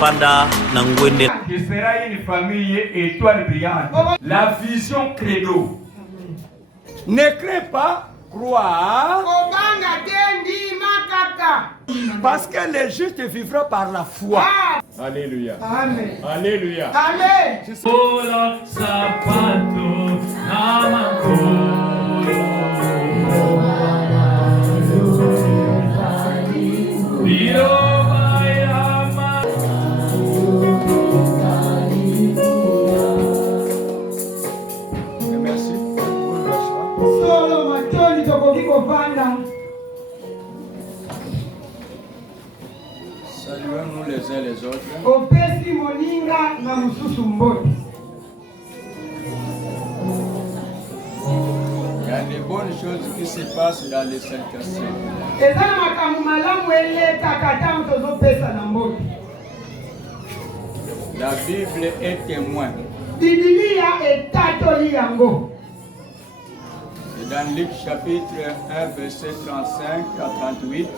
Fanda Nangwende. Ce sera une famille étoile brillante. La vision credo. Ne crains pas, crois. Parce que le juste vivra par la foi. Alléluia. Amen. Alléluia. Amen. Merci. Solo matoni tokoki kovanda. Saluons-nous les uns les autres. Opesi moninga na mususu mbote. Il y a des bonnes choses qui se passent dans les salutations. Eza makambo malamu elekaka ntango tozopesa na mbote. La Bible est témoin. Bibilia etatoli yango. Et dans Luc chapitre 1, verset 35 à 38,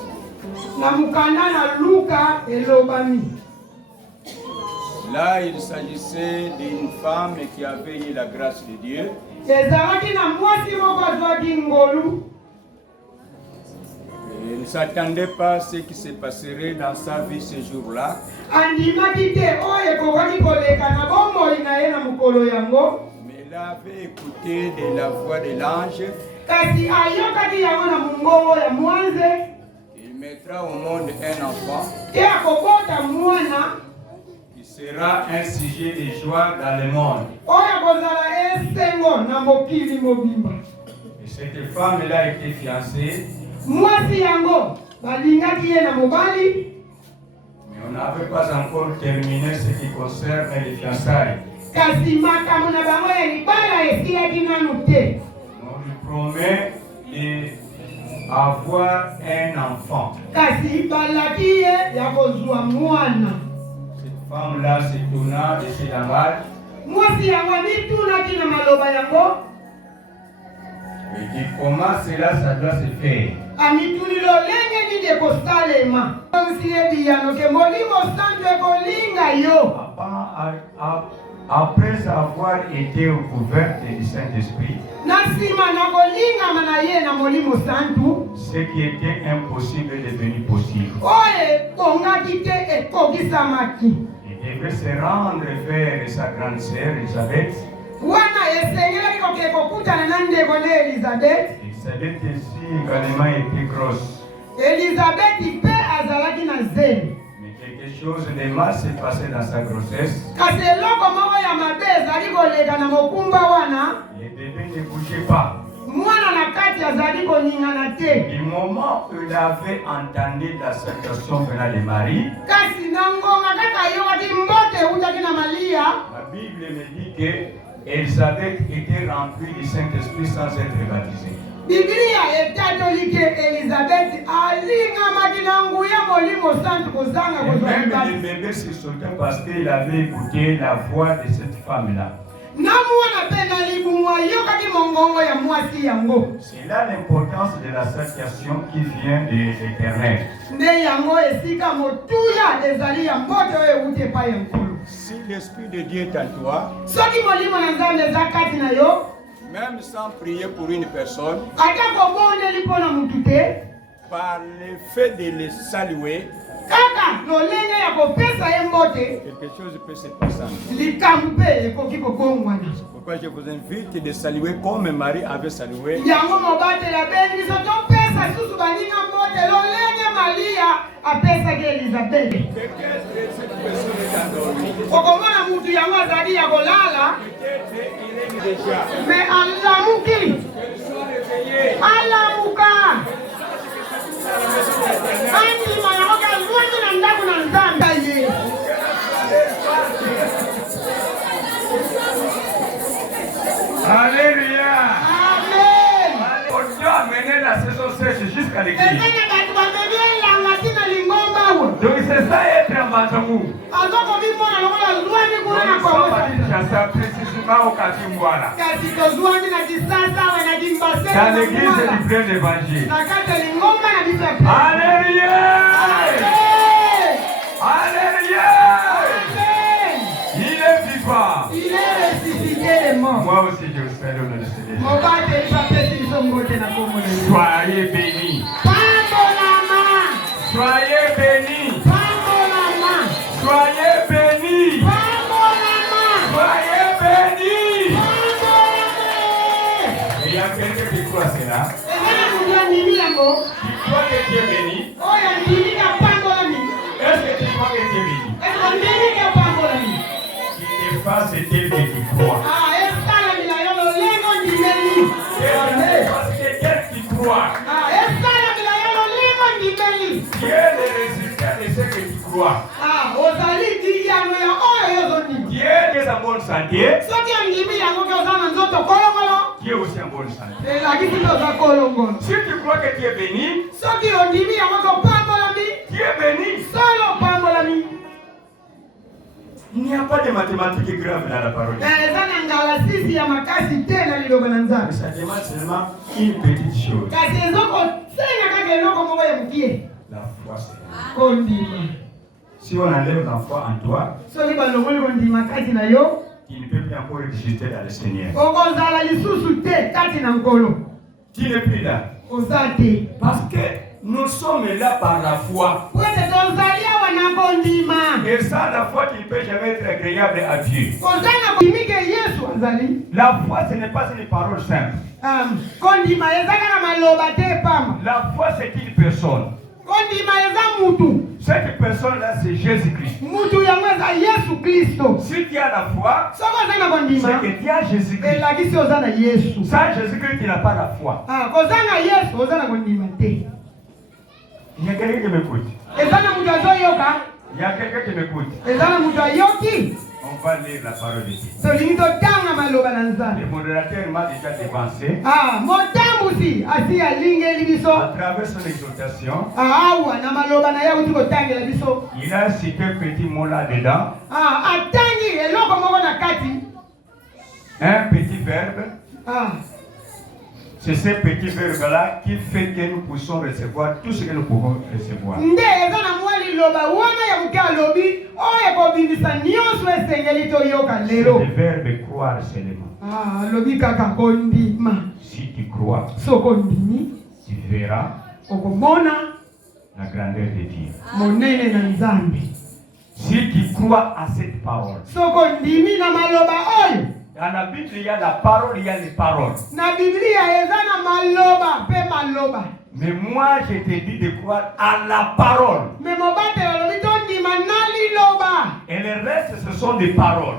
Na mukanda na Luka elobami. là il s'agissait d'une femme qui avait eu la grâce de Dieu. Ezalaki na mwasi moko azwaki ngolu. Et il ne s'attendait pas à ce qui se passerait dans sa vie ce jour-là. Andimaki te oyo ekokaki koleka na bomoi na ye na mokolo yango. Mais il avait écouté de la voix de l'ange. Kasi ayokaki yango na mongongo ya mwanze. Il mettra au monde un enfant Te akobota mwana qui sera un sujet de joie dans le monde. oyo akozala esengo na mokili mobimba. Et cette femme-là était fiancée, Mwasi yango balingaki ye na mobali. mais on n'avait pas encore terminé ce qui concerne les fiançailles. Kasi makambo na bango ya libala esilaki nanu te. On lui promet d'avoir un enfant. Kasi balaki ye ya kozwa mwana. Cette femme-là se tourna de chez Laval Mwasi yango mitunaki na maloba yango. et dit comment cela ça doit se faire. Amituni lolenge nini ekosalema. Onsi ebiyano ke molimo santo ekolinga yo. Après avoir été recouverte du Saint-Esprit, Nasima na kolingama na ye na molimo santu. ce qui était impossible est devenu possible. Oye kongaki te ekokisamaki. Il devait se rendre vers sa grande sœur Elisabeth. Wana esengelaki koke kokutana na ndeko ne Elizabeth. Elisabeth aussi également était grosse. Elizabeth pe azalaki na zemi. Mais quelque chose de mal s'est passé dans sa grossesse. Kasi eloko moko ya mabe ezali koleka na mokumba wana. Le bébé ne bougeait pas. Mwana na kati azali koningana te. Du moment où il avait entendu la salutation venant de Marie, Kasi na ngonga kaka yokaki mbote utaki na Maria. la Bible me dit que Elisabeth était remplie du Saint-Esprit sans être baptisée. Biblia etatoli ke Elizabeth alingamaki na nguya molimo santu kozanga Et même kozwa. le bébé se sautait parce qu'il avait écouté la voix de cette femme-là. Na mwana pe na libumwa yokaki mongongo ya mwasi yango. C'est là l'importance de la salutation qui vient de l'Éternel. Nde yango esika motuya ezali ya mbote oyo euti epai ya nkulu. Si l'Esprit de Dieu est en toi, Soki molimo na Nzambe eza kati na yo, même sans prier pour une personne, ata kobondeli mpo na mutu te, par le fait de le saluer, kaka lolenge ya kopesa ye mbote, quelque chose peut se passer. likambo mpe ekoki kobongwana. Pourquoi je vous invite de saluer comme Marie avait salué. Yango mobatela bengi biso topesa susu baninga mbote lolenge Maria apesaki Elizabeth. Peut-être cette personne est endormie. Okomona mutu yango azali ya kolala, Peut-être il est déjà. me alamuki. Qu'elle soit réveillée. Alamuka. Andima yango kazwaki na ndako na Nzambe ye. Alléluia. Amen. On doit amener la saison sèche jusqu'à l'église. Ezenge bato babebi elanga tina lingomba we. Donc c'est ça être un matamou. Azokobimona lokola zwani kuna na Nous sommes kwa. à Kinshasa, précisément au Katimwala. Kasi tozwani na kisasa we na kimbase. Dans l'église du plein d'évangile. Na kati ya lingomba na biso ya Kristo. Alléluia. Amen. Soyez bénis. Soyez bénis. Soyez bénis. Il y a quelqu'un qui croit cela. Qui croit que Dieu est béni. Est-ce que tu crois que Dieu est béni? Qui te fasse tel que tu crois. Parce que tel qui croit. Dieu est le résultat de ce que tu crois. Dieu est en bonne santé. Dieu est aussi en bonne santé. Si tu crois que tu es béni, Dieu est béni. Il n'y a pas de mathématiques graves dans la parole. Ça demande seulement une petite chose. La foi, c'est si on enlève la foi en toi, tu ne peux plus encore exister dans le Seigneur. Tu n'es plus là. Parce que nous sommes là par la foi. Et sans la foi, tu ne peux jamais être agréable à Dieu. La foi, ce n'est pas une parole simple. La foi, c'est une personne. Cette personne-là, c'est Jésus-Christ. Si tu as la foi, c'est que tu as Jésus-Christ. Sans Jésus-Christ, tu n'as pas la foi. Il y a quelqu'un qui m'écoute. Il y a quelqu'un qui m'écoute. On va lire la parole de Dieu. Le modérateur m'a déjà dévancé. À travers son exhortation, il a cité un petit mot là-dedans. Un petit verbe. C'est ce petit verbe-là qui fait que nous puissions recevoir tout ce que nous pouvons recevoir. C'est le verbe croire seulement. Si tu crois, tu verras la grandeur de Dieu. Si tu crois à cette parole, dans la Bible, il y a la parole, il y a les paroles. Mais moi, je te dis de croire à la parole. Et le reste, ce sont des paroles.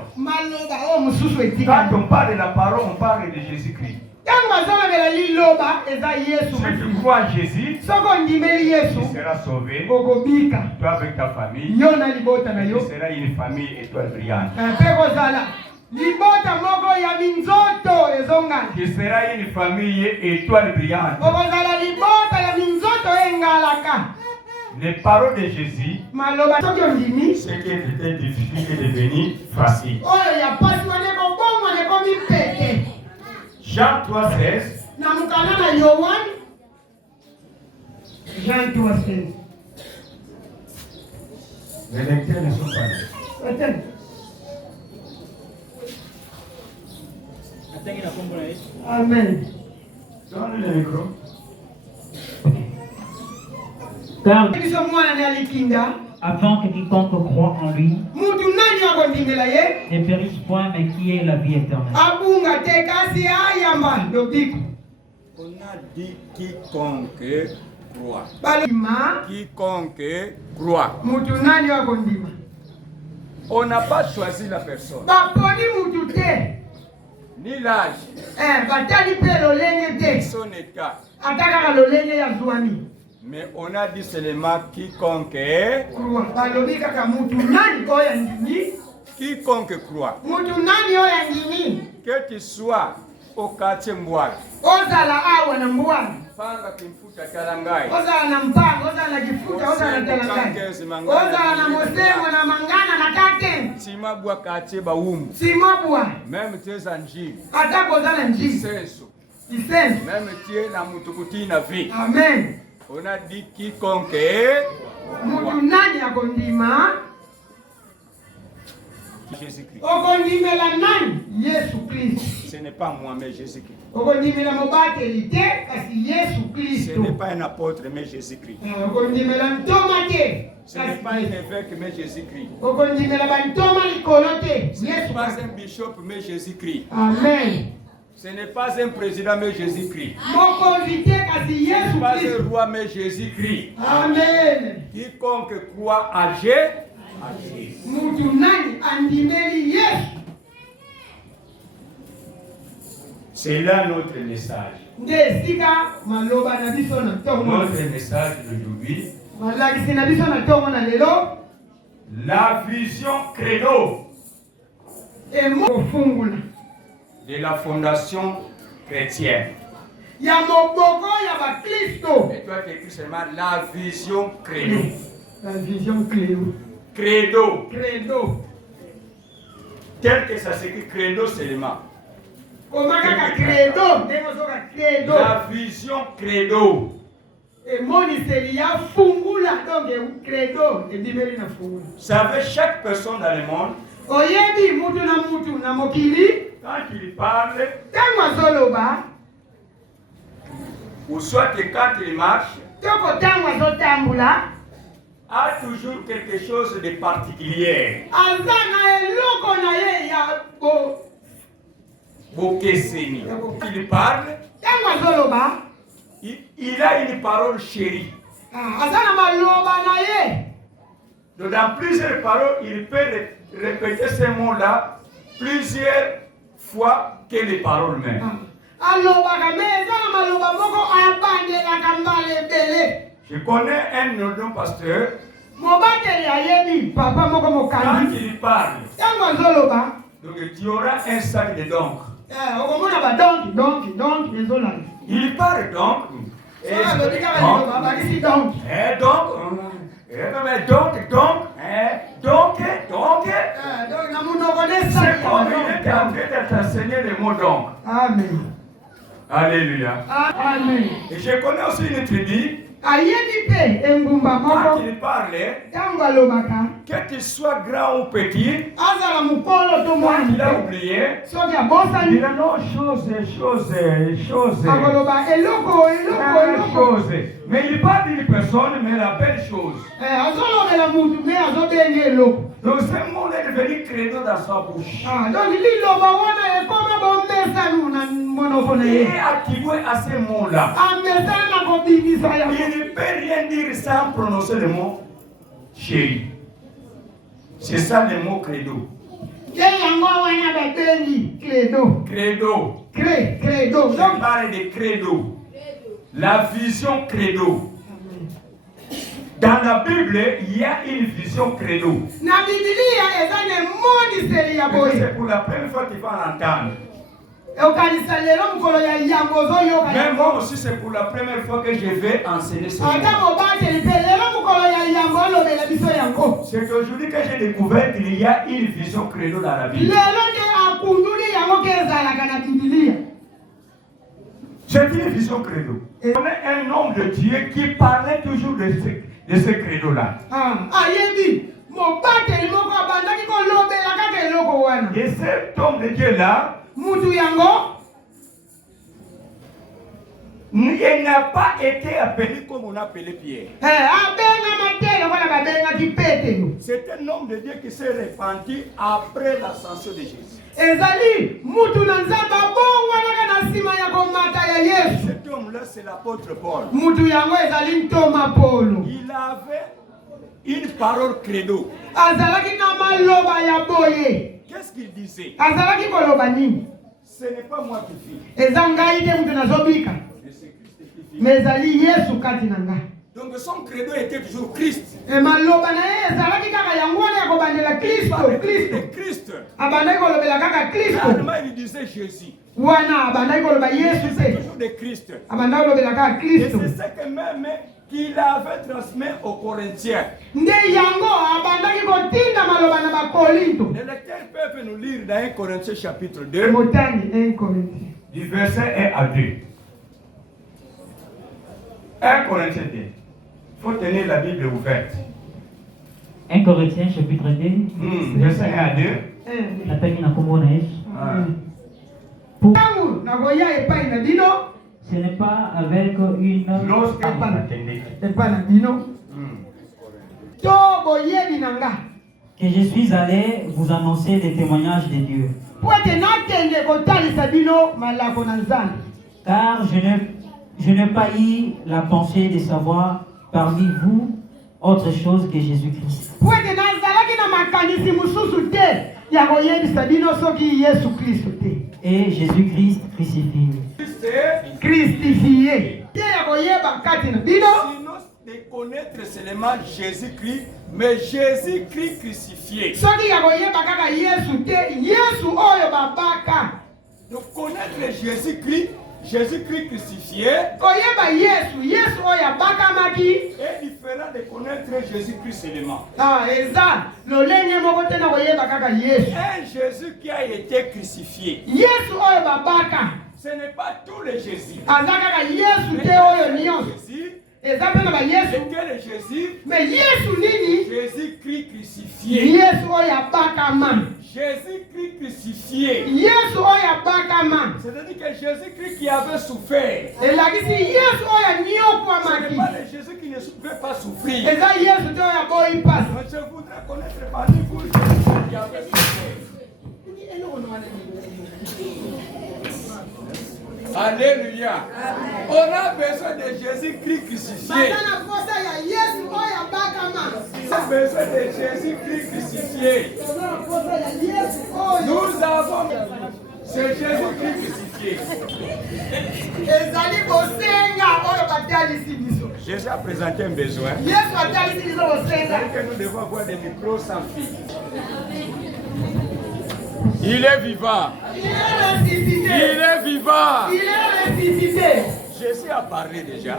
Quand on parle de la parole, on parle de Jésus-Christ. Si tu crois en Jésus, tu seras sauvé. Toi avec ta famille, tu seras une famille étoile brillante. Tu seras une famille étoile brillante. Les paroles de Jésus, c'est qu'il était difficile de devenir facile. Jean 3,16. Jean 3,16. Les lecteurs ne sont pas là. Amen. Donne le micro. Car avant que quiconque croit en lui ne périsse point, mais qui est la vie éternelle. On a dit quiconque croit. Quiconque croit. On n'a pas choisi la personne. Ni l'âge. Son état. Mais on a dit seulement quiconque croit. Quiconque croit. Que tu sois au quartier Mbouara. Panga kimfuta kalangai. Simabwa quartier Baumbu. Même tes anjis. Senso. Même tiens na mutukuti na vie. Amen. On a dit quiconque. Jésus-Christ. Okondimela nani? Yesu Kristo. Ce n'est pas moi, mais Jésus-Christ. Okondimela mobateli te kasi Yesu Ce Kristo. n'est pas un apôtre, mais Jésus-Christ. Okondimela ntoma te. Ce n'est pas un évêque, mais Jésus-Christ. Okondimela bantoma likolo te. Ce n'est Yesu pas Kristo. un bishop, mais Jésus-Christ. Amen. Ce n'est pas un président, mais Jésus-Christ. Mokonzi te kasi Ce Yesu n'est pas Kristo. un roi, mais Jésus-Christ. Amen. Quiconque croit à Jésus. Mutu nani andimeli Yesu. C'est là notre message. Nde esika maloba na biso na ntongo. Notre message d'aujourd'hui. Malakisi na biso na ntongo na lelo. La vision credo Emo fungula. de la fondation chrétienne. Ya moboko ya ba Kristo. Et toi, tu écris seulement la vision credo. La vision credo. Credo. Credo. Tel que ça s'écrit credo seulement. Koma kaka credo. Ndenge soka credo. La vision credo. Emoniseli ya fungula. Donc credo. Edimeli na fungula. Vous savez, chaque personne dans le monde, Oyebi mutu na mokili. quand il parle, Tango azoloba. ou soit que quand il marche, Toko tango azotambula. a toujours quelque chose de particulier. Aza na eloko na ye ya bo. Bokeseni. Il parle, Tango azoloba. il a une parole chérie. Aza na maloba na ye. Donc dans plusieurs paroles, il peut répéter ces mots-là plusieurs fois que les paroles même. Alobaka me eza na maloba moko abandelaka mbala ebele. Je connais un autre pasteur, Mobateli ayebi papa moko quand mokanisi. il parle, Tango azoloba. donc il y aura un sac de donc. Okomona badonki ezolala. Il parle donc. Et Soka alobi kaka liloba balisi donki. donc, Donc na munoko ne c'est saki comme ya il était en train de t'enseigner le mot donc. Amen. Alléluia. Amen. Et je connais aussi une tribu, Ayebi pe engumba quand moko. il parlait, Tango alobaka. que tu sois grand ou petit, Azala mukolo to quand mwana. il a oublié, Soki il abosani. a non, chose. Akoloba eloko. Mais il parle d'une personne, mais la belle chose. Azolobela mutu me azobenga eloko. Donc ce mot est devenu credo dans sa bouche. Donc liloba wana ekoma bomesanu na monoko na Il ye. est attribué à ce mot-là. Amesana na kobimisa yango. Il ne peut rien dire sans prononcer le mot chéri. C'est ça le mot credo. Ye yango wana babengi credo. Credo. Credo. Je Donc parle de credo. La vision credo. Dans la Bible, il y a une vision credo. na Biblia eza ne moniseli ya boye. C'est pour la première fois qu'il va l'entendre. Okanisa lelo mukolo ya yambo ozoyoka. Même moi aussi, c'est pour la première fois que je vais enseigner ce mot. Ata mobateli pe lelo mukolo ya yambo olobela biso yango. C'est aujourd'hui que j'ai découvert qu'il y a une vision credo dans la Bible. Lelo nde akunduli yango ke ezalaka na Biblia. C'est une vision credo. On est un homme de Dieu qui parlait toujours de ce credo-là. Ayebi mobateli moko abandaki kolobela kaka eloko wana. Et cet homme de Dieu-là, Mutu yango il n'a pas été appelé comme on appelait Pierre. abenga matelo wana babengaki Petelo. C'est un homme de Dieu qui s'est repenti après l'ascension de Jésus. Ezali mutu na nzambe abongwanaka na nsima ya komata ya Yesu. Cet homme-là, c'est l'apôtre Paul. Mutu yango ezali ntoma Polo. Il avait une parole credo. Azalaki na maloba ya boye. Qu'est-ce qu'il disait? Azalaki koloba nini? Ce n'est pas moi qui vis. Eza ngai te mutu nazobika. C'est Christ qui vit. Me ezali Yesu kati na ngai. Donc son credo était toujours Christ. Maloba na ye ezalaki kaka yango wana ya kobandela Kristo. De Christ. Abandaki kolobela kaka Kristo. Finalement, il disait Jésus. Wana abandaki koloba Yesu C'est te. toujours de Christ. Abandaki kolobela kaka Et Kristo. c'est ce que même qu'il avait transmis aux Corinthiens. Nde yango abandaki kotinda maloba na bakorinto. Les lecteurs peuvent nous lire dans 1 Corinthiens chapitre 2, Motani 1 Corinthiens. du verset 1 à 2. 1 Corinthiens 2. Il faut tenir la Bible ouverte. 1 Corinthiens chapitre 2. Verset 1 à 2. Nataki na kombo na Yesu. Pour nagoya epai na bino. Ce n'est pas avec une que je suis allé vous annoncer les témoignages de Dieu. Car je n'ai pas eu la pensée de savoir parmi vous autre chose que Jésus-Christ. Et Jésus-Christ crucifié. Sinon, de connaître seulement Jésus-Christ, mais Jésus-Christ crucifié. De connaître Jésus-Christ, Jésus-Christ crucifié est différent de connaître Jésus-Christ seulement. Un Jésus qui a été crucifié. Ce n'est pas tous les Jésus. Mais Jésus-Christ crucifié. Jésus-Christ crucifié. C'est-à-dire que Jésus-Christ qui avait souffert. Ce n'est pas le Jésus qui ne pouvait pas souffrir. Je voudrais connaître parmi vous Jésus qui avait souffert. Alléluia. On a besoin de Jésus-Christ crucifié. On a besoin de Jésus-Christ crucifié. Nous avons ce Jésus-Christ crucifié. Jésus a présenté un besoin. Que nous devons avoir des micros sans fil. Il est vivant. Il est vivant. Jésus a parlé déjà.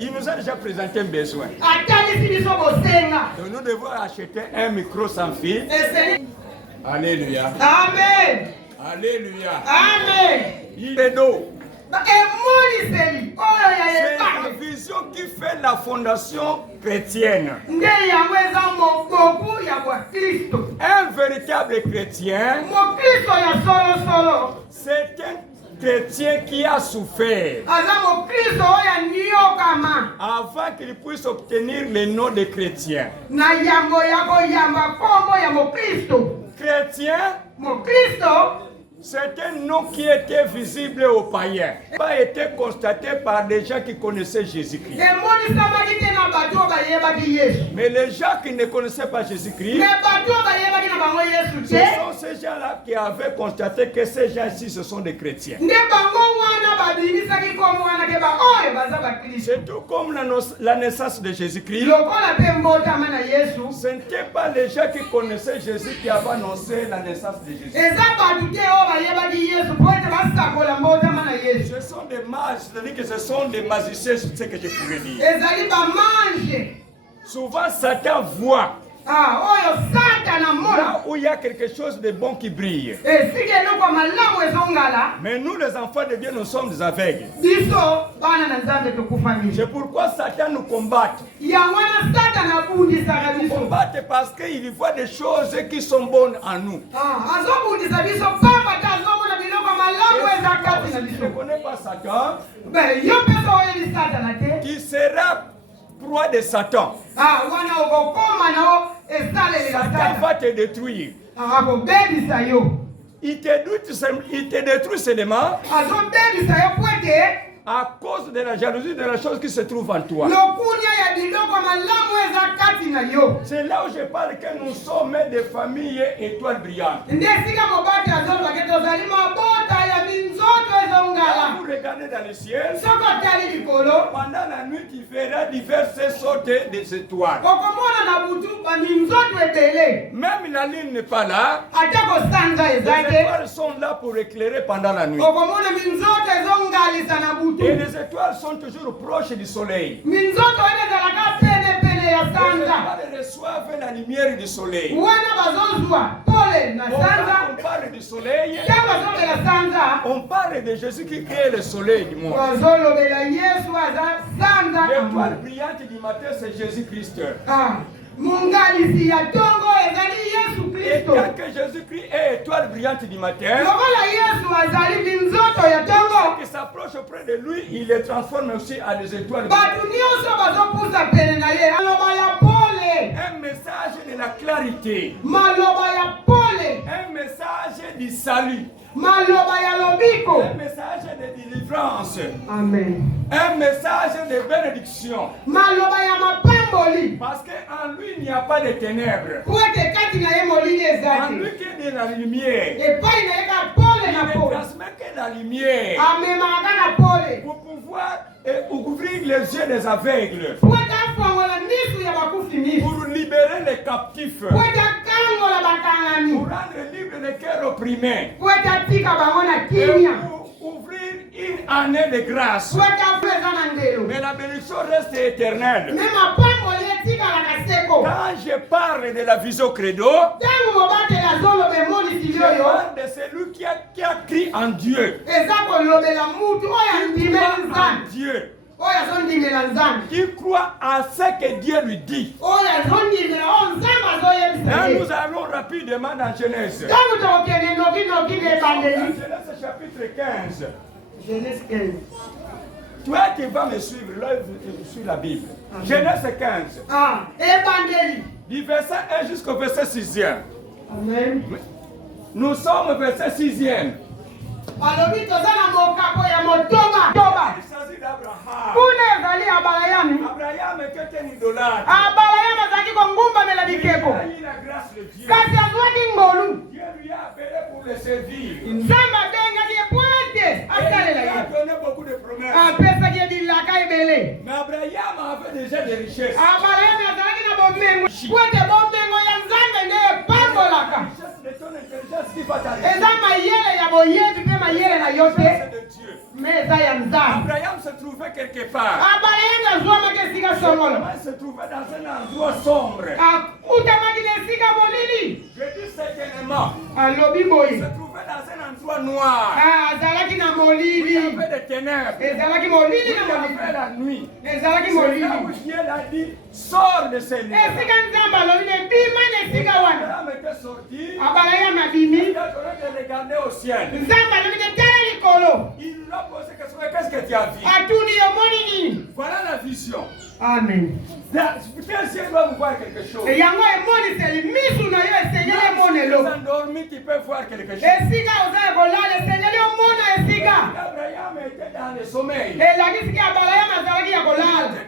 Il nous a déjà présenté un besoin. Donc nous devons acheter un micro sans fil. Alléluia. Amen. Alléluia. Amen. Il est d'eau. C'est la vision qui fait la fondation chrétienne. Un véritable chrétien, c'est un chrétien qui a souffert avant qu'il puisse obtenir le nom de chrétien. Chrétien, c'est un nom qui était visible aux païens. Il n'a pas été constaté par des gens qui connaissaient Jésus-Christ. Mais les gens qui ne connaissaient pas Jésus-Christ, ce sont ces gens-là qui avaient constaté que ces gens-ci, ce sont des chrétiens. C'est tout comme la naissance de Jésus-Christ. Ce n'était pas les gens qui connaissaient Jésus qui avaient annoncé la naissance de Jésus. Ce sont des mages, c'est-à-dire que ce sont des magiciens, c'est ce que je pourrais dire. Souvent, Satan voit là où il y a quelque chose de bon qui brille. Mais nous, les enfants de Dieu, nous sommes des aveugles. C'est pourquoi Satan nous combat. Il nous combat parce qu'il voit des choses qui sont bonnes en nous. Si tu ne connais pas Satan, qui sera proie de Satan. Satan va te détruire. Il te détruit seulement à cause de la jalousie de la chose qui se trouve en toi. C'est là où je parle que nous sommes des familles étoiles brillantes. Quand vous regardez dans le ciel, pendant la nuit, tu verras diverses sortes d'étoiles. Même la lune n'est pas là. Les étoiles sont là pour éclairer pendant la nuit. Et les étoiles sont toujours proches du soleil. Quand ils reçoivent la lumière du soleil, quand on parle du soleil, on parle de Jésus qui crée le soleil du monde. L'étoile brillante du matin, c'est Jésus-Christ. Et quand que Jésus-Christ est étoile brillante du matin, qui s'approche auprès de lui, il les transforme aussi en des étoiles brillantes. Un message de la clarité, un message du salut, un message de délivrance, Amen. un message de bénédiction. Parce qu'en lui, il n'y a pas de ténèbres. En lui, qui est de la lumière. Il ne transmet que la lumière pour pouvoir ouvrir les yeux des aveugles, pour libérer les captifs, pour rendre libre les cœurs opprimés, et pour ouvrir une année de grâce. Mais la bénédiction reste éternelle. Quand je parle de la vision credo, je parle de celui qui a cru en Dieu. Dieu. Qui croit à ce que Dieu lui dit. Là, nous allons rapidement dans Genèse. Genèse chapitre 15. Genèse 15. Toi qui vas me suivre, là, sur la Bible. Amen. Genèse 15. Du verset 1 jusqu'au verset 6e. Amen. Nous sommes au verset 6e. Il s'agit d'Abraham. Abraham était un idolâtre. Il a eu la grâce de Dieu. Dieu lui a appelé pour le servir. Et il a donné beaucoup de promesses. Mais Abraham avait déjà des richesses. De ton intelligence qui va t'arriver. C'est de Dieu. Abraham se trouvait quelque part. Il se trouvait dans un endroit sombre. Je dis certainement. Il se trouvait dans un endroit noir. Il y avait des ténèbres. Il y avait la nuit. C'est là où Dieu l'a dit, sors de ces lieux. Abraham était sorti. Il a donné de regarder au ciel. Il lui a posé question, qu'est-ce que tu as vu? Voilà la vision. Amen. Peut-être si tu dois voir quelque chose. Tu es endormi, tu peux voir quelque chose. Abraham était dans le sommeil. Il était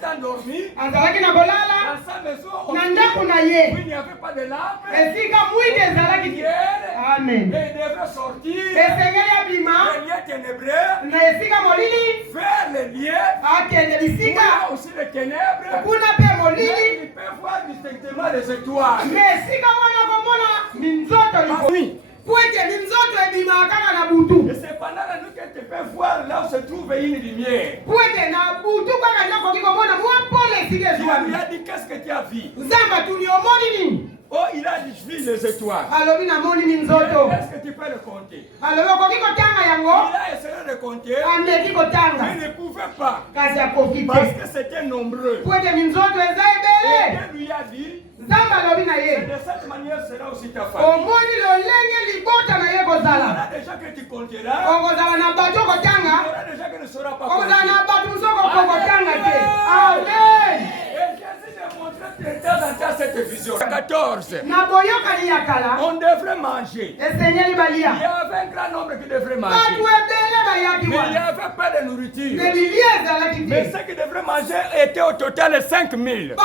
endormi. Dans sa maison, où il n'y avait pas de lampe. Amen. Et il devait sortir les lieux ténébreux vers les lieux où il y a aussi les ténèbres. Mais il peut voir distinctement les étoiles. Et c'est pendant la nuit que tu peux voir là où se trouve une lumière. Il lui a dit, qu'est-ce que tu as vu? Oh, il a dit, je vis les étoiles. Est-ce que tu peux le compter? Il a essayé de compter. Il ne pouvait pas. Parce que c'était nombreux. Et Dieu lui a dit, de cette manière sera aussi ta famille. Il y aura des gens que tu compteras. Il y aura des gens que ne saura pas compter. Amen. Et Jésus a montré dans cette vision. 14. On devrait manger. Il y avait un grand nombre qui devrait manger. Mais il n'y avait pas de nourriture. Mais ceux qui devraient manger étaient au total 5000.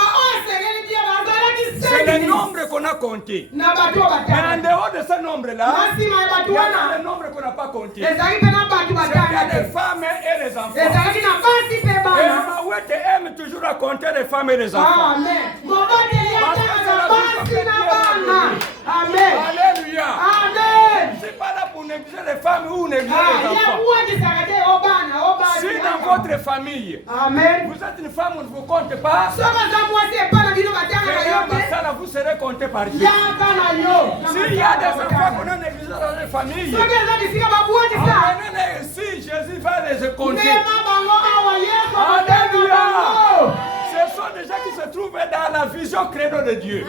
C'est le nombre qu'on a compté. Mais en dehors de ce nombre-là, il y a le nombre qu'on n'a pas compté. C'est les femmes et les enfants. Et Mahouette aime toujours à compter les femmes et les enfants. Alléluia. C'est pas là pour négliger les femmes ou négliger les enfants. Si dans votre famille, vous êtes une femme, on ne vous compte pas. compter par Jésus. S'il y a des enfants qu'on a négligés dans les familles, amenez-les ici, Jésus va les compter. Alléluia. Ce sont des gens qui se trouvent dans la vision credo de Dieu.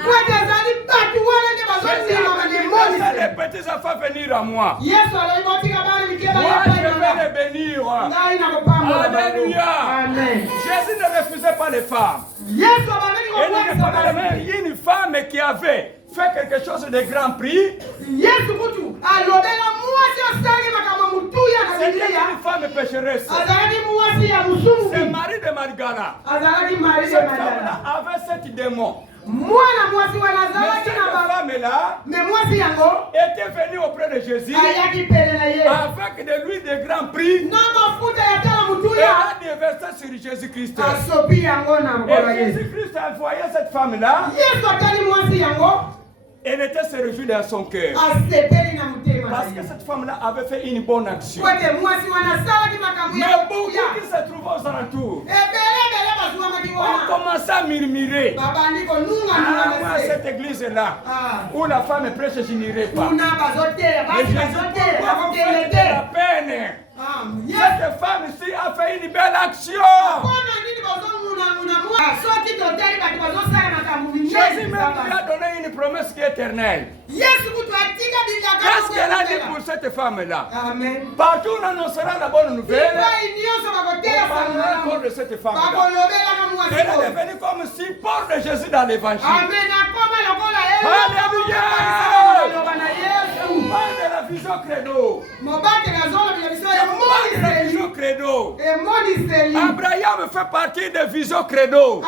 Laissez les petits enfants venir à moi. Moi, je vais les bénir. Alléluia. Jésus ne refusait pas les femmes. Et il y a une femme qui avait fait quelque chose de grand prix. C'était une femme pécheresse. C'est Marie de Magdala. Cette femme-là avait 7 démons. Cette femme-là était venue auprès de Jésus avec de l'huile de grand prix et a déversé sur Jésus-Christ. Et Jésus-Christ a envoyé cette femme-là. Elle était se réjouie dans son cœur. Parce que cette femme-là avait fait une bonne action. Mais beaucoup qui se trouvaient aux alentours ont commencé à murmurer. Moi, cette église-là, où la femme prêche, je n'irai pas. Mais Jésus, pourquoi vous faites de la peine? Cette femme ici a fait une belle action. Jésus même lui a donné une promesse qui est éternelle. Qu'est-ce qu'elle a dit pour cette femme-là? Partout où on annoncera la bonne nouvelle, on parlera encore de cette femme-là. Elle est devenue comme support de Jésus dans l'évangile. Alléluia! On parle de la vision credo. Abraham fait partie de vision credo.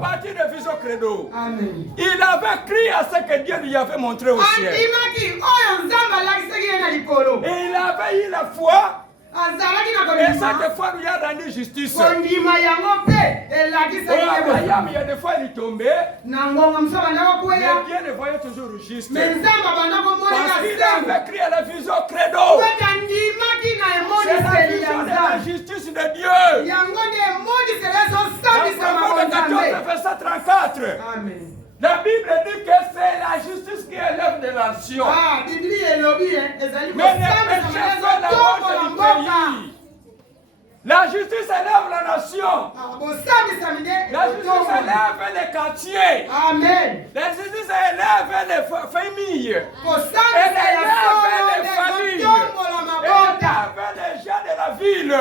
Partie de vision credo. Il avait crié à ce que Dieu lui avait montré au ciel. Et il avait eu la foi. Et cette fois lui a rendu justice. Abraham, il y a des fois il est tombé. Mais Dieu le voyait toujours juste. Parce qu'il avait crié à la vision credo. C'est la vision de la justice de Dieu. Dans 14, verset 34. La Bible dit que c'est la justice qui est l'œuvre de la nation. Mais les péchés sont la honte du pays. La justice élève la nation. La justice élève les quartiers. La justice élève les familles. Elle élève les familles. Elle élève les gens de la ville.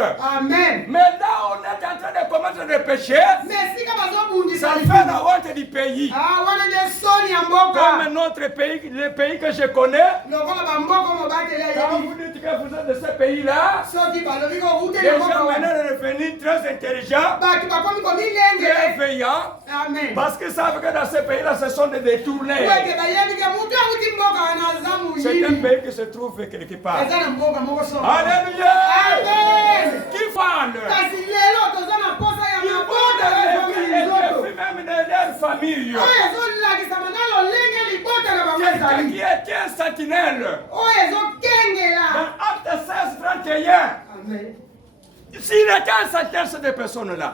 Mais là, on est en train de commettre des péchés. Ça fait la honte du pays. Comme notre pays, le pays que je connais. Quand vous dites que vous êtes de ce pays-là, les gens maintenant devenus très intelligents, bienveillants, parce qu'ils savent que dans ce pays-là, ce sont des détournés. C'est un pays qui se trouve quelque part. Alléluia! Qui parle? Même de leur famille. Quelqu'un qui est un sentinelle. Dans Acte 16, 31. S'il était un sentinelle, ces deux personnes-là,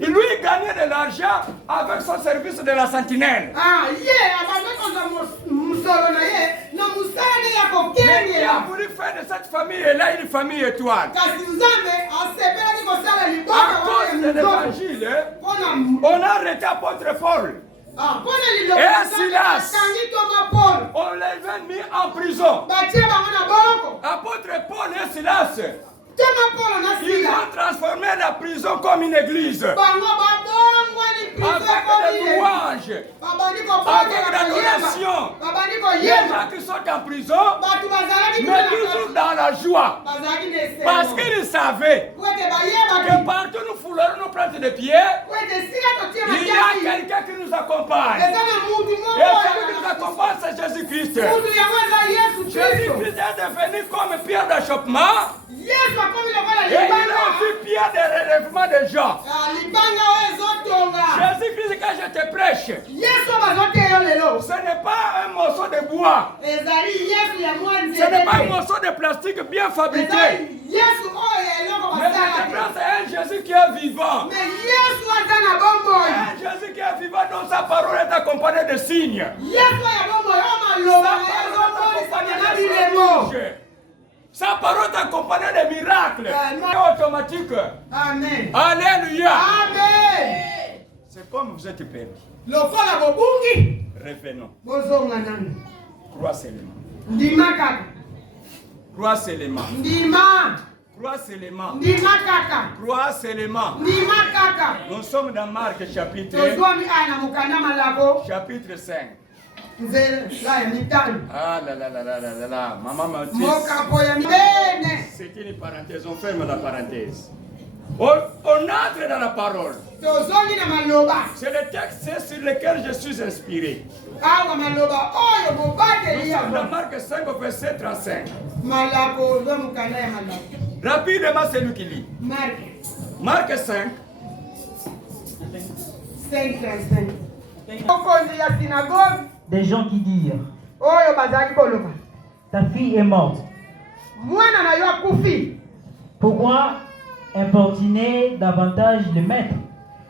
il lui gagnait de l'argent avec son service de la sentinelle. Mais il a voulu faire de cette famille-là une famille étoile. À cause de l'évangile, on a arrêté apôtre Paul. Et Silas, on les a mis en prison. Apôtre Paul et Silas, ils ont transformé la prison comme une église. Avec des louanges, avec l'adoration. Les gens qui sont en prison, mais toujours dans la joie. Parce qu'ils savaient que partout nous foulerons nos plantes de pied, il y a quelqu'un qui nous accompagne. Et celui qui nous accompagne, c'est Jésus-Christ. Jésus-Christ est devenu comme pierre d'achoppement. Et il a aussi pierre de relèvement des gens. Jésus-Christ, quand je te prêche, ce n'est pas un morceau de bois. Ce n'est pas un morceau de plastique bien fabriqué. Mais je te prêche un Jésus qui est vivant. Un Jésus qui est vivant accompagné de signes. Sa parole t'accompagne de miracles. Automatique. Amen. Alléluia. Amen. C'est comme vous êtes perdu. Revenons. Crois seulement. Crois seulement. Crois seulement. Crois seulement. Nous sommes dans Marc chapitre 5. Ah là là là là là là là. Maman m'a dit. C'est une parenthèse. On ferme la parenthèse. On entre dans la parole. C'est le texte sur lequel je suis inspiré. Nous sommes dans Marc 5 au verset 35. Rapidement, c'est lui qui lit. Marc 5. 5:35. Des gens qui dirent, ta fille est morte. Pourquoi importuner davantage le maître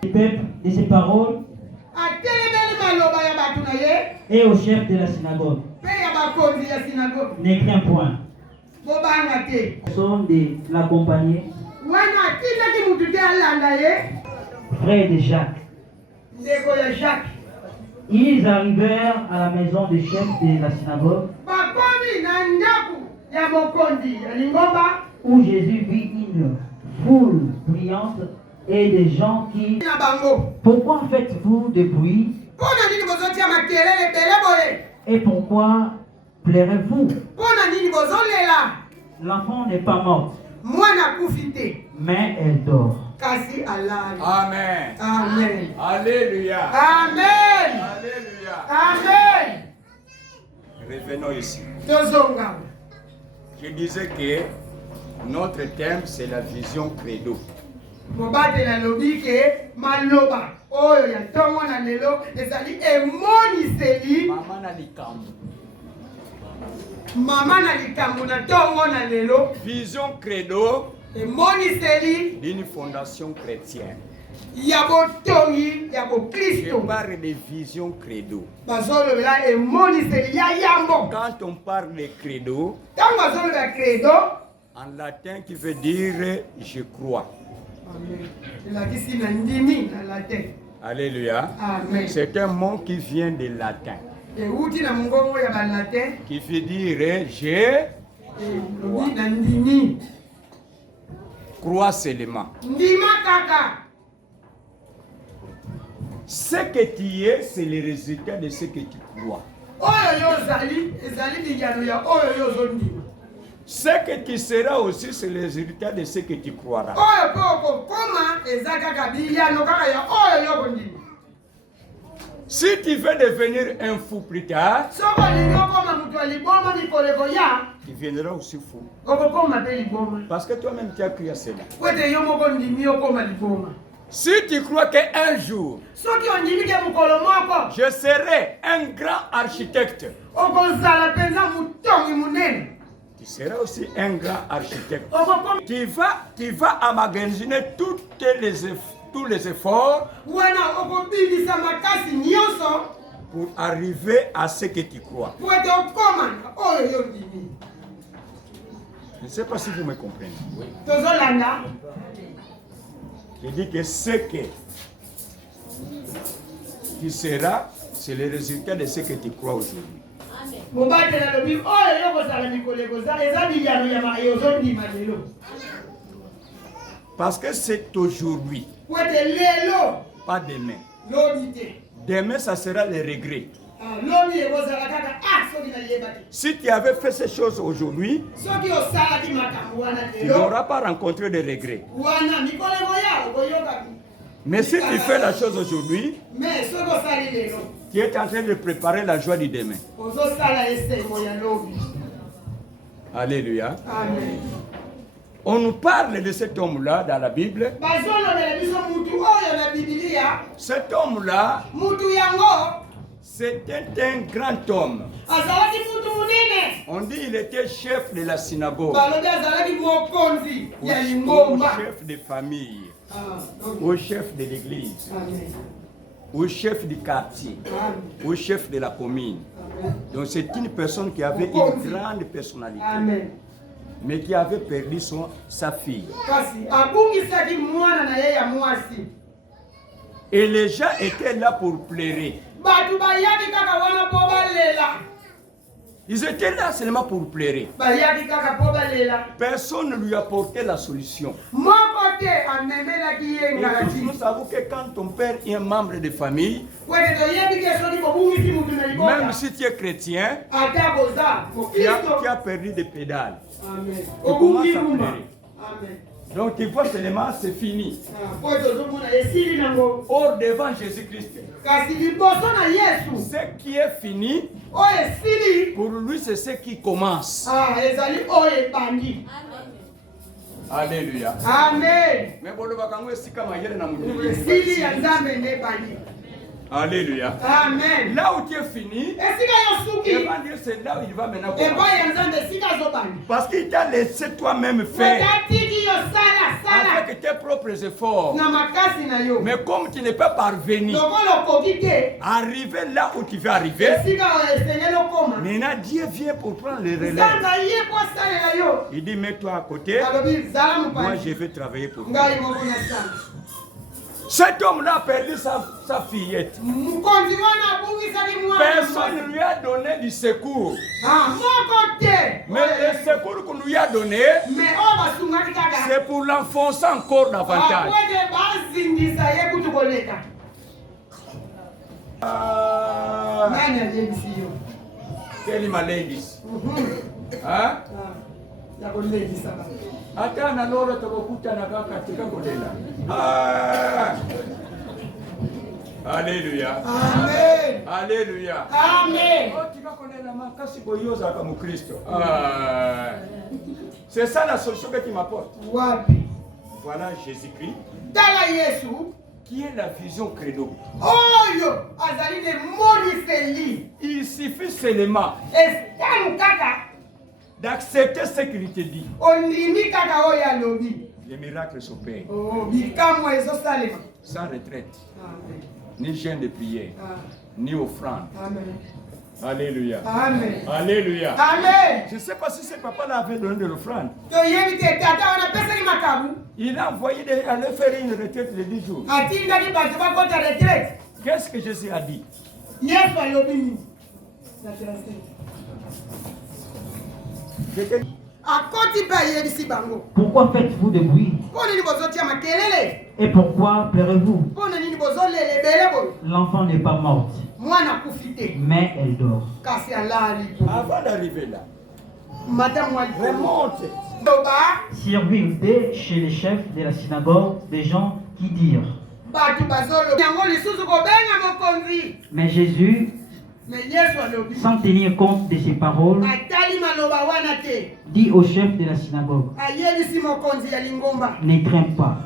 du peuple de ses paroles et au chef de la synagogue? Ne crains point. Sont de l'accompagner. Frère de Jacques. Ils arrivèrent à la maison du chef de la synagogue où Jésus vit une foule bruyante et des gens qui... Pourquoi faites-vous de bruit? Et pourquoi pleurez-vous? L'enfant n'est pas morte, mais elle dort. Amen. Amen. Alléluia. Amen. Alléluia. Amen. Revenons ici. Je disais que notre thème, c'est la vision credo. Maman vision credo d'une fondation chrétienne. Je parle de vision credo. Quand on parle de credo, en latin qui veut dire je crois. Alléluia. C'est un mot qui vient de latin. Qui veut dire je crois seulement. Ce que tu es, c'est le résultat de ce que tu crois. Ce que tu seras aussi, c'est le résultat de ce que tu croiras. Si tu veux devenir un fou plus tard, tu viendras aussi fou. Parce que toi-même tu as cru à cela. Si tu crois qu'un jour, je serai un grand architecte, tu seras aussi un grand architecte. Tu vas amagasiner tous les efforts pour arriver à ce que tu crois. Je ne sais pas si vous me comprenez. Je dis que ce que tu seras, c'est le résultat de ce que tu crois aujourd'hui. Parce que c'est aujourd'hui, pas demain. Demain, ça sera le regret. Si tu avais fait ces choses aujourd'hui, tu n'auras pas rencontré de regrets. Mais si tu fais la chose aujourd'hui, tu es en train de préparer la joie du demain. Alléluia. Amen. On nous parle de cet homme-là dans la Bible. Cet homme-là, c'était un grand homme. On dit qu'il était chef de la synagogue, ou chef de famille, ou chef de l'église. au chef du quartier, au chef de la commune. Donc c'est une personne qui avait une grande personnalité, mais qui avait perdu sa fille. Et les gens étaient là pour pleurer. Ils étaient là seulement pour pleurer. Personne ne lui apportait la solution. Et nous savons que quand ton père est un membre de famille, même si tu es chrétien, tu as perdu des pédales. Tu commences à pleurer. Donc tu vois seulement c'est fini. Or devant Jésus-Christ, ce qui est fini, pour lui c'est ce qui commence. Alléluia. Amen. Alléluia. Amen. Là où tu es fini, c'est là où il va maintenant commencer. Parce qu'il t'a laissé toi-même faire avec tes propres efforts. Mais comme tu n'es pas parvenu arriver là où tu veux arriver, maintenant Dieu vient pour prendre le relais. Il dit mets-toi à côté, moi je vais travailler pour toi. Cet homme-là a perdu sa fillette. Personne ne lui a donné du secours. Mais le secours qu'on lui a donné, c'est pour l'enfoncer encore davantage. Quel ladies? Hein? Atana lolo tokokuta na katika kodela. Alléluia. Amen. Alléluia. Amen. C'est ça la solution que tu m'apportes. Voilà Jésus-Christ. Qui est la vision credo. Il suffit seulement d'accepter ce qu'il te dit. Les miracles s'opèrent. Sans retraite, ni jeûne de prière, ni offrande. Alléluia. Amen. Alléluia. Amen. Je ne sais pas si ce papa avait donné de l'offrande. Il a envoyé aller faire une retraite de 10 jours. Qu'est-ce que Jésus a dit? Pourquoi faites-vous de bruit? Et pourquoi pleurez-vous? L'enfant n'est pas morte, mais elle dort. Avant d'arriver là, remonte. Survinrent chez les chefs de la synagogue des gens qui dirent: mais Jésus, sans tenir compte de ces paroles, dit au chef de la synagogue: ne crains pas,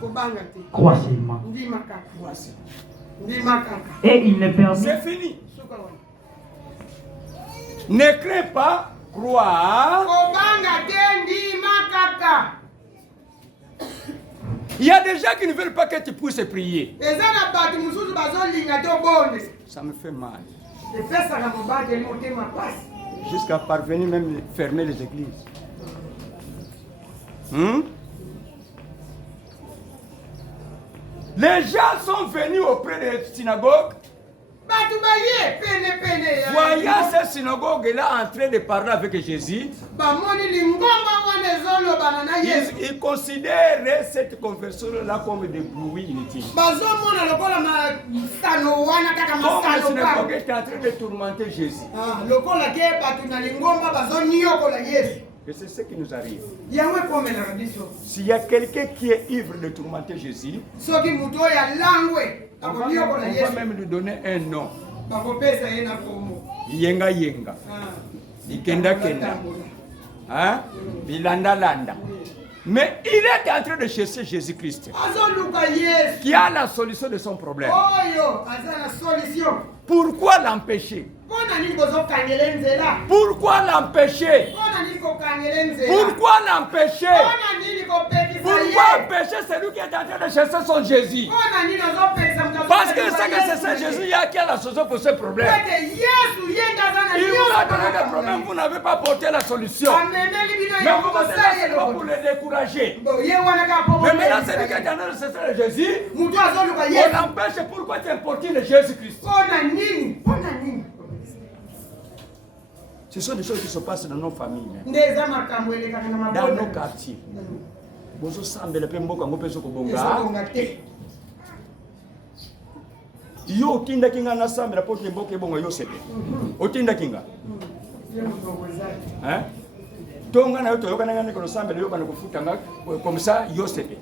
crois seulement. Et il ne permit. C'est fini. Ne crains pas, crois. Il y a des gens qui ne veulent pas que tu puisses prier. Ça me fait mal. Jusqu'à parvenir même à fermer les églises. Les gens sont venus auprès des synagogues. Voyant cette synagogue-là en train de parler avec Jésus, ils considèrent cette conversation-là comme des bruits inutiles. Comme la synagogue est en train de tourmenter Jésus. Et c'est ce qui nous arrive. S'il y a quelqu'un qui est ivre de tourmenter Jésus, on va même lui donner un nom. Yenga Yenga. Ikenda Kenda. Hein? Bilanda Landa. Mais il est en train de chercher Jésus-Christ, qui a la solution de son problème. Pourquoi l'empêcher? Pourquoi l'empêcher? Pourquoi l'empêcher? Pourquoi empêcher celui qui est en train de chercher son Jésus? Parce que c'est ça, Jésus qui a la solution pour ce problème. Il vous a donné des problèmes, vous n'avez pas porté la solution. Mais vous vous êtes pas pour les décourager. Mais maintenant, c'est lui qui est en train de cesser le Jésus. On empêche pourquoi tu importunes Jésus-Christ. Ce sont des choses qui se passent dans nos familles, dans nos quartiers. Bozo sambele pe mboka ngo peso kobonga. Yo tinda kinga na sambela pote mboka ebonga yo sepe. Otinda kinga. Hein? Tonga na yo to yoka ngana ko sambela yo bana kufuta nga comme ça yo sepe.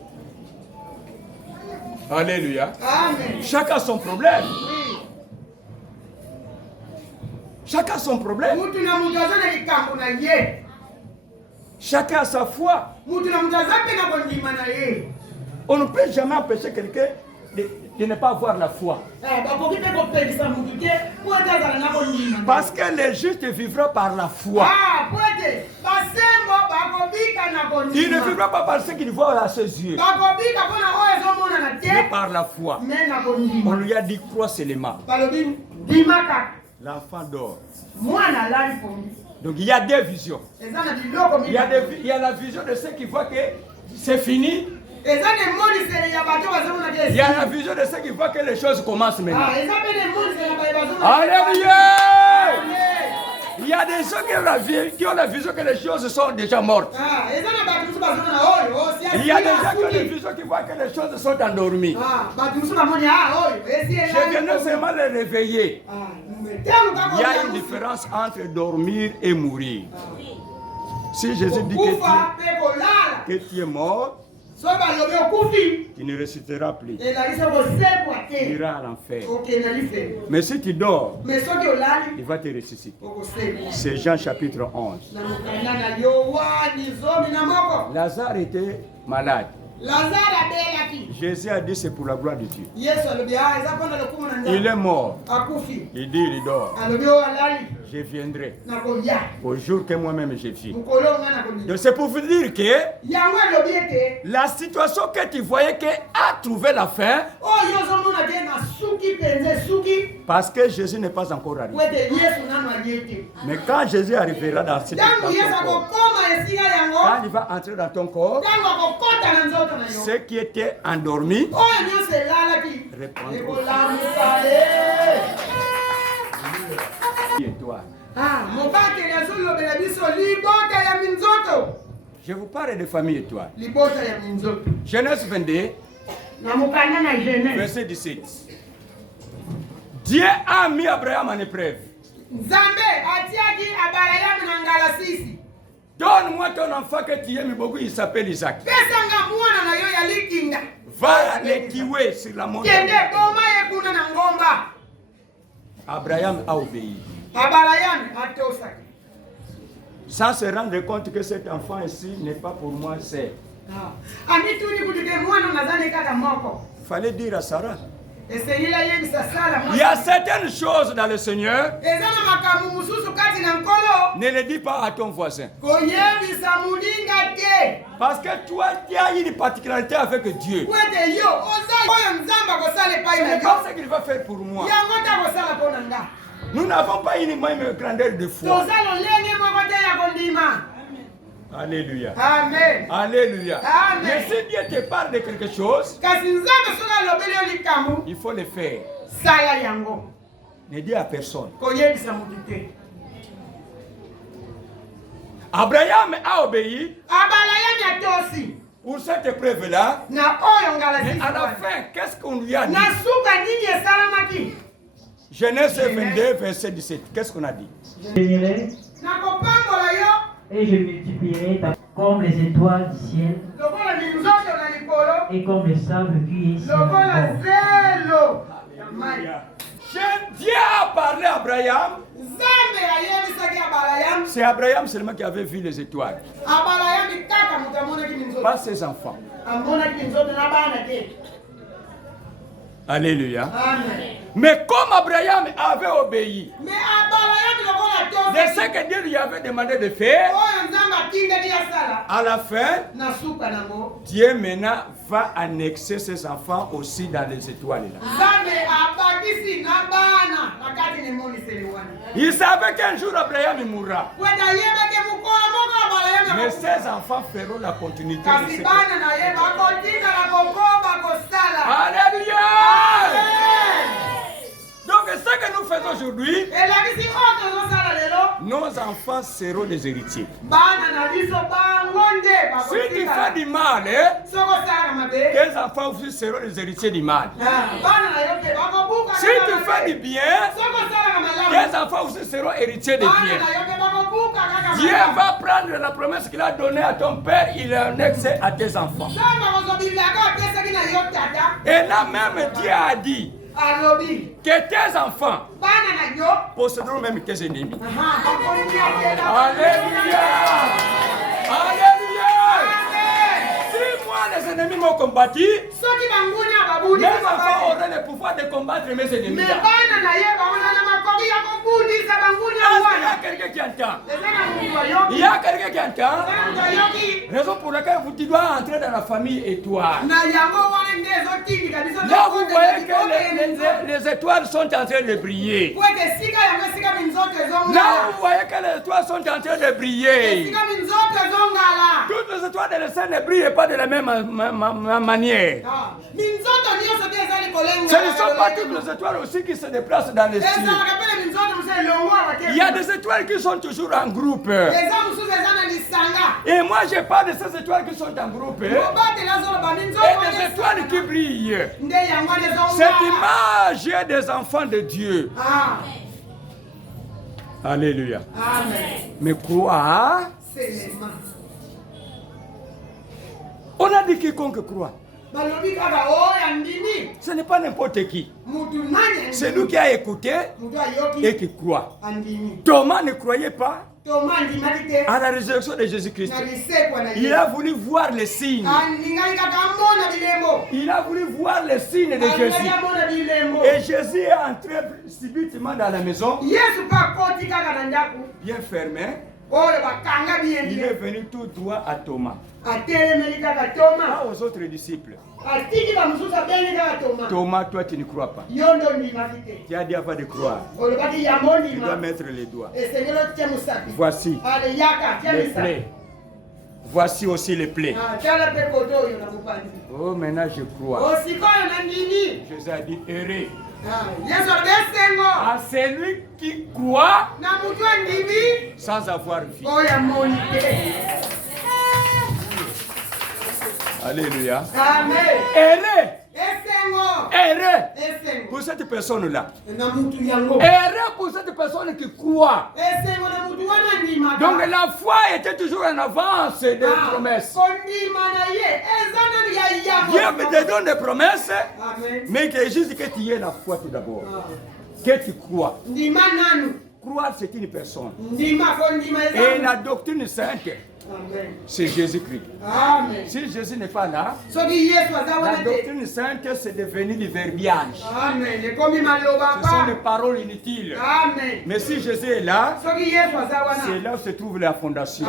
Alléluia. Amen. Chacun son problème. Chacun son problème. Chacun a sa foi. On ne peut jamais empêcher quelqu'un de ne pas avoir la foi. Parce que les justes vivront par la foi. Il ne vivra pas par ce qu'il voit à ses yeux, mais par la foi. On lui a dit crois seulement. L'enfant dort. Donc il y a deux visions. Il y a la vision de ceux qui voient que c'est fini. Il y a la vision de ceux qui voient que les choses commencent maintenant. Alléluia! Il y a des gens qui ont la vision que les choses sont déjà mortes. Il y a des gens qui ont la vision qui voient que les choses sont endormies. Je viens seulement les réveiller. Il y a une différence entre dormir et mourir. Si Jésus dit que tu es mort, tu ne ressusciteras plus. Tu iras à l'enfer. Mais si tu dors, il va te ressusciter. C'est Jean chapitre 11. Lazare était malade. Jésus a dit c'est pour la gloire de Dieu. Il est mort. Il dit il dort. Je viendrai au jour que moi-même je viens. Donc c'est pour vous dire que la situation que tu voyais que a trouvé la fin, parce que Jésus n'est pas encore arrivé. Mais quand Jésus arrivera dans cette situation, quand il va entrer dans ton corps, ceux qui étaient endormis répondront. Et toi? Je vous parle de famille étoile. Genèse 22, verset 17. Dieu a mis Abraham en épreuve. Donne-moi ton enfant que tu aimes beaucoup, il s'appelle Isaac. Va le tuer sur la montagne. Abraham a obéi. Sans se rendre compte que cet enfant ici n'est pas pour moi, c'est. Il fallait dire à Sarah. Il y a certaines choses dans le Seigneur. Ne le dis pas à ton voisin. Parce que toi, tu as une particularité avec Dieu. Ce n'est pas ce qu'il va faire pour moi. Nous n'avons pas une même grandeur de foi. Alléluia. Amen. Alléluia. Amen. Mais si Dieu te parle de quelque chose, il faut le faire. Ne dis à personne. Abraham a obéi pour cette épreuve-là. Mais à la fin, qu'est-ce qu'on lui a dit? Genèse 22, verset 17. Qu'est-ce qu'on a dit? Et je multiplierai comme les étoiles du ciel et comme le sable qui est sur la terre. Dieu a parlé à Abraham. C'est Abraham seulement qui avait vu les étoiles. Pas ses enfants. Alléluia. Amen. Mais comme Abraham avait obéi de ce que Dieu lui avait demandé de faire, À la fin, Dieu maintenant va annexer ses enfants aussi dans les étoiles. Il savait qu'un jour Abraham mourra. Mais ses enfants feront la continuité de ses enfants. Alléluia! Donc ce que nous faisons aujourd'hui, nos enfants seront les héritiers. Si tu fais du mal, tes enfants aussi seront les héritiers du mal. Si tu fais du bien, tes enfants aussi seront héritiers des biens. Dieu va prendre la promesse qu'il a donnée à ton père, il l'annexe à tes enfants. Et là même Dieu a dit que tes enfants posséderont même tes ennemis. Alléluia! Alléluia! Si moi les ennemis m'ont combattu, mes enfants auraient le pouvoir de combattre mes ennemis. Il y a quelqu'un qui entend. Il y a quelqu'un qui entend. Raison pour laquelle tu dois entrer dans la famille étoile. Là vous voyez que les étoiles sont en train de briller. Là vous voyez que les étoiles sont en train de briller. Toutes les étoiles de la scène ne brillent pas de la même manière. Ce ne sont pas toutes les étoiles aussi qui se déplacent dans les cieux. Il y a des étoiles qui sont toujours en groupe. Et moi je parle de ces étoiles qui sont en groupe. Et des étoiles qui brillent. Cette image est des enfants de Dieu. Alléluia. Mais croire, on a dit quiconque croit. Ce n'est pas n'importe qui. C'est nous qui a écouté et qui croit. Thomas ne croyait pas à la résurrection de Jésus-Christ. Il a voulu voir les signes. Il a voulu voir les signes de Jésus. Et Jésus est entré subitement dans la maison, bien fermé. Il est venu tout droit à Thomas. Pas aux autres disciples. Thomas, toi tu ne crois pas. Tu as dit avant de croire. Tu dois mettre les doigts. Voici les plaies. Voici aussi les plaies. Oh, maintenant je crois. Jésus a dit heureux à celui qui croit sans avoir vu. Alléluia. Amen. Heureux pour cette personne-là. Heureux pour cette personne qui croit. Donc la foi était toujours en avance des promesses. Dieu te donne des promesses, mais que juste que tu aies la foi tout d'abord. Que tu crois. Croire, c'est une personne. Et la doctrine sainte, c'est Jésus-Christ. Si Jésus n'est pas là, la doctrine sainte, c'est devenu du verbiage. Ce sont des paroles inutiles. Mais si Jésus est là, c'est là où se trouve la fondation.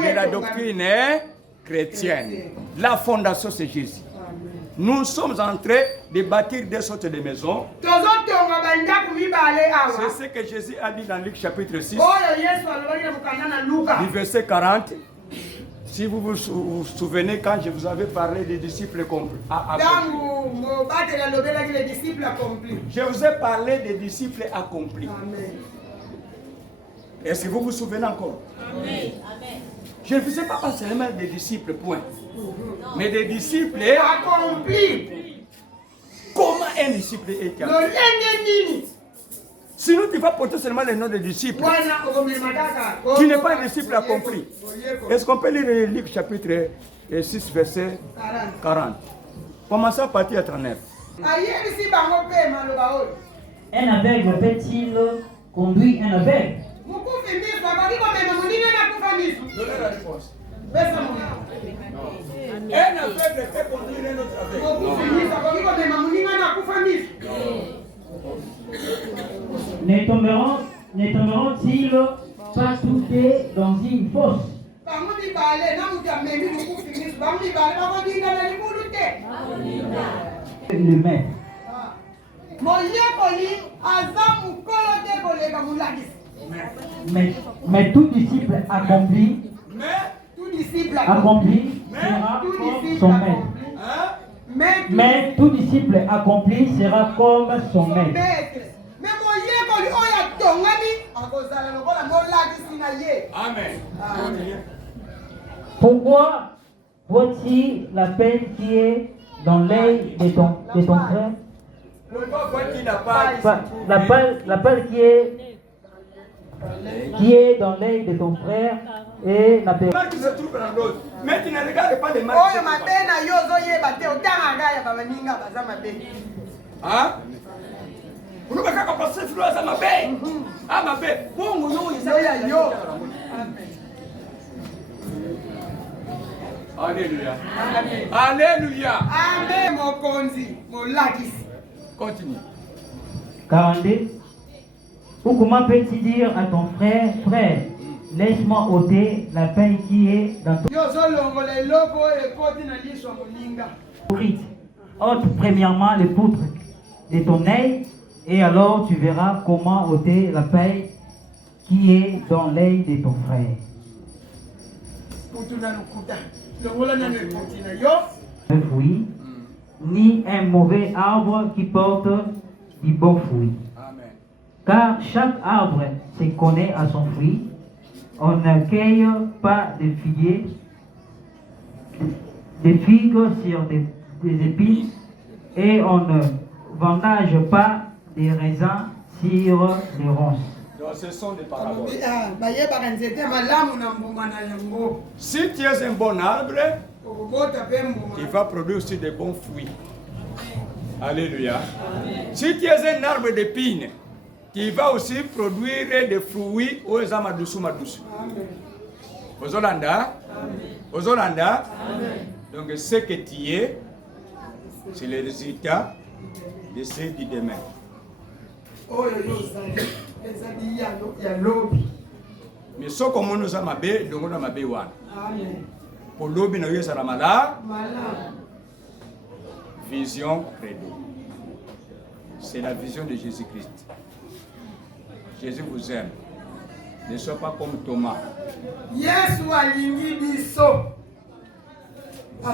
Mais la doctrine est chrétienne. La fondation, c'est Jésus. Nous sommes en train de bâtir des sortes de maisons. C'est ce que Jésus a dit dans Luc chapitre 6, du verset 40. Si vous vous souvenez, quand je vous avais parlé des disciples accomplis. Je vous ai parlé des disciples accomplis. Est-ce que vous vous souvenez encore? Amen. Je ne faisais pas seulement des disciples, point. Mais des disciples accomplis. Comment un disciple est accompli? Sinon, tu vas porter seulement le nom des disciples. Tu n'es pas un disciple accompli. Est-ce qu'on peut lire Luc chapitre 6, verset 40? Commençons à partir à 39. Un aveugle peut-il conduire un aveugle? Donnez la réponse. Un aveugle peut conduire un autre aveugle. Ne tomberont-ils Pas tout est dans une fosse. Le maître. Mais tout disciple accompli sera comme son maître. Mais tout disciple accompli sera comme son maître. Amen. Pourquoi vois-tu la peine qui est dans l'œil de ton frère? La peine qui est dans l'œil de ton frère et la peine. Marque se trouve dans l'autre. Mais tu ne regardes pas les marques. Hein? Vous ne pouvez pas passer sur la mabe. Ah, mabe. Bon, nous, ils sont là. Alléluia. Alléluia. Amen, mon konzi, mon lagis. Continue. 42. Ou comment peux-tu dire à ton frère, frère, laisse-moi ôter la peine qui est dans ton frite. Ôte premièrement les poutres de ton œil, et alors tu verras comment ôter la peine qui est dans l'œil de ton frère. Un fruit, ni un mauvais arbre qui porte du bon fruit. Amen. Car chaque arbre se connaît à son fruit. On ne cueille pas de figues sur des épines, et on ne vendage pas des raisins sur des ronces. Donc ce sont des paraboles. Si tu es un bon arbre, il va produire aussi des bons fruits. Alléluia. Si tu es un arbre d'épines, qui va aussi produire des fruits aux amadoussou madoussou. Aux Hollandais. Aux Hollandais. Donc ce que tu es, c'est le résultat de ce du demain. Mais ce que nous avons fait, nous avons fait. Pour l'objet, nous avons vision credo. C'est la vision de Jésus-Christ. Jésus vous aime. Ne sois pas comme Thomas. Nous ne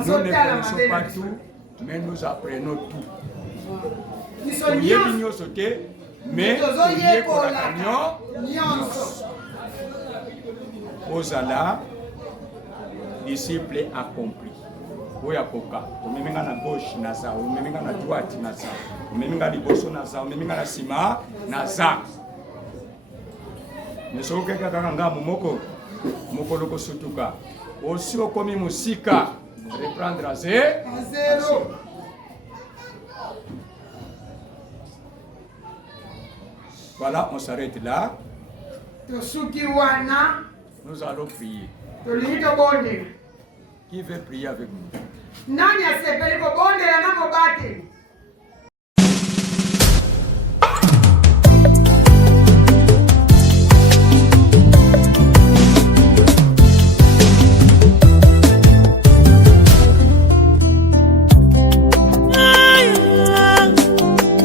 connaissons pas tout, mais nous apprenons tout. Nous sommes sautés, mais Osala, disciple accompli. Oyakoka, omemenga na gauche na za, omemenga na droite na za, omemenga liboso na za, omemenga na sima na za. Nesoke kaka nga moko loko sutuka. Osi okomi musika, reprendre à zéro. Voilà, on s'arrête là. Nous allons prier. Qui veut prier avec nous? Nani asepeli ko bonde la namo bate.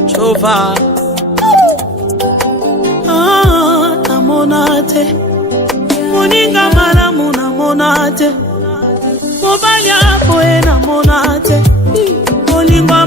Chova namonate moninga malamu namonate mobali apoe namonate molingwa